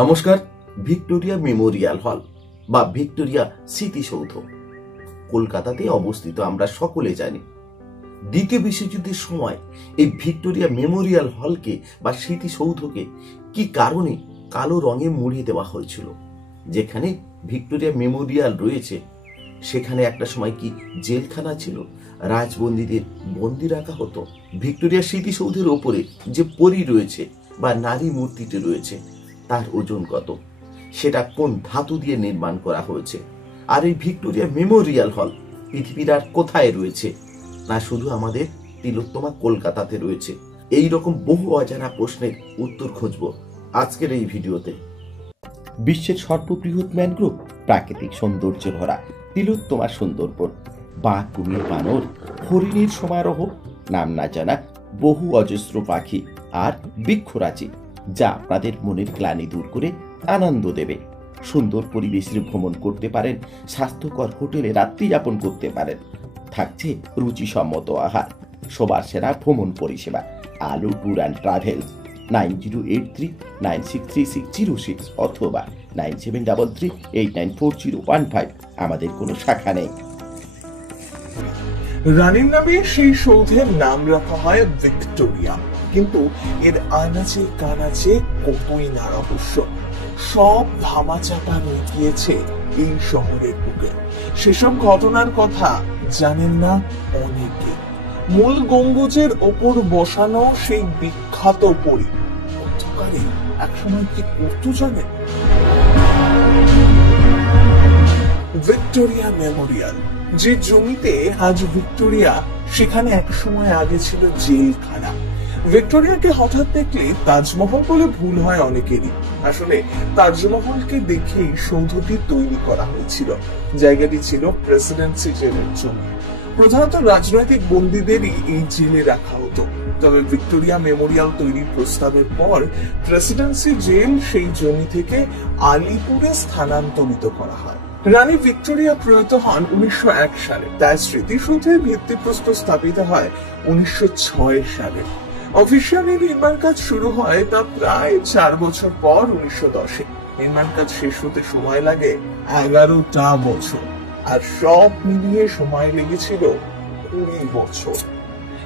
নমস্কার। Victoria Memorial হল বা ভিক্টোরিয়া স্মৃতিসৌধ কলকাতাতে অবস্থিত, আমরা সকলে জানি। দ্বিতীয় বিশ্বযুদ্ধের সময় এই ভিক্টোরিয়া মেমোরিয়াল হলকে বা স্মৃতিসৌধকে কি কারণে কালো রঙে মুড়িয়ে দেওয়া হয়েছিল? যেখানে ভিক্টোরিয়া মেমোরিয়াল রয়েছে সেখানে একটা সময় কি জেলখানা ছিল? রাজবন্দীদের বন্দি রাখা হতো। ভিক্টোরিয়া স্মৃতিসৌধের ওপরে যে পরী রয়েছে বা নারী মূর্তিটি রয়েছে তার ওজন কত? সেটা কোন ধাতু দিয়ে নির্মাণ করা হয়েছে? আর এই ভিক্টোরিয়া মেমোরিয়াল হল পৃথিবীর আর কোথায় রয়েছে? না শুধু আমাদের তিলোত্তমা কলকাতাতে রয়েছে। এই রকম বহু অজানা প্রশ্নের উত্তর খুঁজব আজকের এই ভিডিওতে। বিশ্বের সর্ববৃহৎ ম্যানগ্রোভ, প্রাকৃতিক সৌন্দর্যে ভরা তিলোত্তমা সুন্দরবন, বাঘ, কুমির, বানর, হরিণীর সমারোহ, নাম না জানা বহু অজস্র পাখি আর বৃক্ষরাজি, যা আপনাদের মনের গ্লানি দূর করে আনন্দ দেবে। সুন্দর পরিবেশে ভ্রমণ করতে পারেন, স্বাস্থ্যকর হোটেলে রাত্রি যাপন করতে পারেন, থাকছে রুচিসম্মত আহার, সবার সেরা ভ্রমণ পরিষেবা। আলু ট্যুর অ্যান্ড ট্রাভেল 9083963606 অথবা 9733894015। আমাদের কোনো শাখা নেই। রানীর নামে সেই সৌধের নাম রাখা হয় ভিক্টোরিয়া, কিন্তু এর আনাচে কানাচে কতই না রহস্য। সব ধামাচাপা রয়ে গিয়েছে এই শহরের বুকে। সেসব ঘটনার কথা জানেন না অনেকে। মূল গম্বুজের ওপর বসানো সেই বিখ্যাত পরী অন্ধকারে একসময় কি করতো জানেন? ভিক্টোরিয়া মেমোরিয়াল, যে জমিতে আজ ভিক্টোরিয়া, সেখানে এক সময় আগে ছিল জেলখানা। ভিক্টোরিয়াকে হঠাৎ দেখলে তাজমহল বলে ভুল হয় অনেকেরই। আসলে তাজমহলকে দেখেই সৌধটি তৈরি করা হয়েছিল। জায়গাটি ছিল প্রেসিডেন্সি জেলের জমি। প্রধানত রাজনৈতিক বন্দীদেরই এই জেলে রাখা হতো। তবে ভিক্টোরিয়া মেমোরিয়াল তৈরির প্রস্তাবের পর প্রেসিডেন্সি জেল সেই জমি থেকে আলিপুরে স্থানান্তরিত করা হয়। রানী ভিক্টোরিয়া প্রয়াত হন 1901 সালে। তার স্মৃতিসৌধের ভিত্তিপ্রস্তর স্থাপিত হয় 1906 সালে। অফিসিয়ালি নির্মাণ কাজ শুরু হয় তা প্রায় 4 বছর পর 1910-এ। নির্মাণ কাজ শেষ হতে সময় লাগে 11টা বছর, আর সব মিলিয়ে সময় লেগেছিল 20 বছর।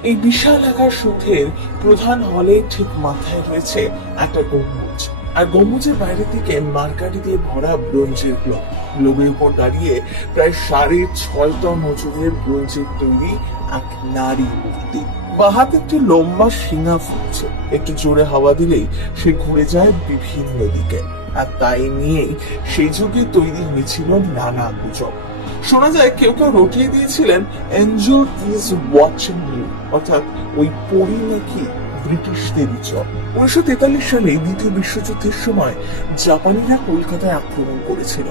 এই বিশাল আকার সৌধের প্রধান হলের ঠিক মাথায় রয়েছে একটা গম্বুজ, আর গম্বুজের বাইরে থেকে মার্কারি দিয়ে ভরা ব্রোঞ্জের গ্লোব। গ্লোবের উপর দাঁড়িয়ে প্রায় 6.5 টন ওজনের ব্রোঞ্জের তৈরি এক নারী মূর্তি। বাহাতে একটি লম্বা শিঙা ফুটছে। একটু জোরে হাওয়া দিলেই সে ঘুরে যায় বিভিন্ন দিকে, আর তাই নিয়েই সেই যুগে তৈরি হয়েছিল নানা গুজব। শোনা যায় কেউ কেউ রটিয়ে দিয়েছিলেন এঞ্জেল ইজ ওয়াচিং ইউ, অর্থাৎ ওই পরী নাকি ব্রিটিশদেরই চল। 1943 সালে দ্বিতীয় বিশ্বযুদ্ধের সময় জাপানিরা কলকাতায় আক্রমণ করেছিল।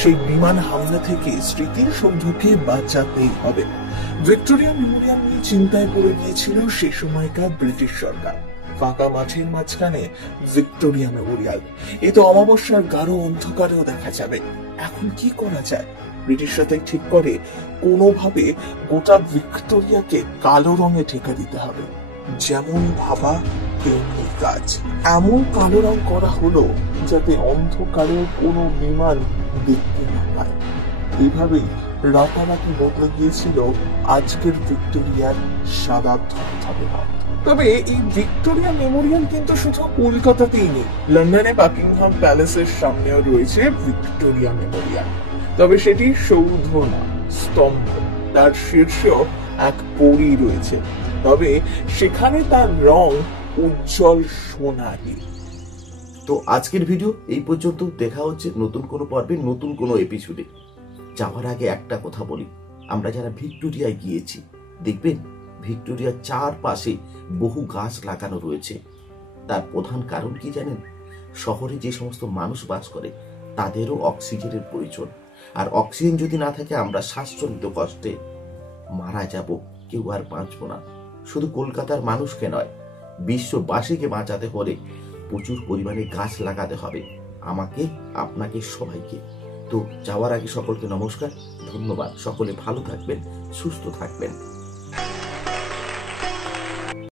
সেই বিমান হামলা থেকে স্মৃতির সৌধকে বাঁচাতেই হবে। ভিক্টোরিয়া মেমোরিয়াল নিয়ে চিন্তায় পড়ে গিয়েছিল সে সময়কার ব্রিটিশ সরকার। ফাঁকা মাঠের মাঝখানে ভিক্টোরিয়া মেমোরিয়াল, এ তো অমাবস্যার গাঢ় অন্ধকারেও দেখা যাবে। এখন কি করা যায়? ব্রিটিশরা তাই ঠিক করে কোনোভাবে গোটা ভিক্টোরিয়াকে কালো রঙে ঢেকে দিতে হবে। যেমন ভাবা তেমনি কাজ। এমন কালো রং করা হলো যাতে অন্ধকারে কোনো বিমান দেখতে না পায়। এইভাবেই রাতারাতি বদলে গিয়েছিল আজকের ভিক্টোরিয়ার সাদা ধবধবে রং। তবে এই ভিক্টোরিয়া মেমোরিয়াল কিন্তু শুধু কলকাতাতেই নেই। লন্ডনে বাকিংহাম প্যালেসের সামনেও রয়েছে ভিক্টোরিয়া মেমোরিয়াল। তবে সেটি সৌধ না, স্তম্ভ। তার শীর্ষেও এক পরী রয়েছে, তবে সেখানে তার রং উজ্জ্বল সোনালি। তো আজকের ভিডিও এই পর্যন্ত। দেখা হচ্ছে নতুন কোনো পর্বে, নতুন কোনো এপিসোডে। যাওয়ার আগে একটা কথা বলি, আমরা যারা ভিক্টোরিয়ায় গিয়েছি দেখবেন ভিক্টোরিয়ার চারপাশে বহু গাছ লাগানো রয়েছে। তার প্রধান কারণ কি জানেন? শহরে যে সমস্ত মানুষ বাস করে তাদেরও অক্সিজেনের প্রয়োজন, আর অক্সিজেন যদি না থাকে আমরা শ্বাসজনিত কষ্টে মারা যাব, কেউ আর বাঁচবো না। শুধু কলকাতার মানুষকে নয়, বিশ্ববাসীকে বাঁচাতে হলে প্রচুর পরিমাণে গাছ লাগাতে হবে, আমাকে, আপনাকে, সবাইকে। তো যাওয়ার আগে সকলকে নমস্কার, ধন্যবাদ। সকলে ভালো থাকবেন, সুস্থ থাকবেন।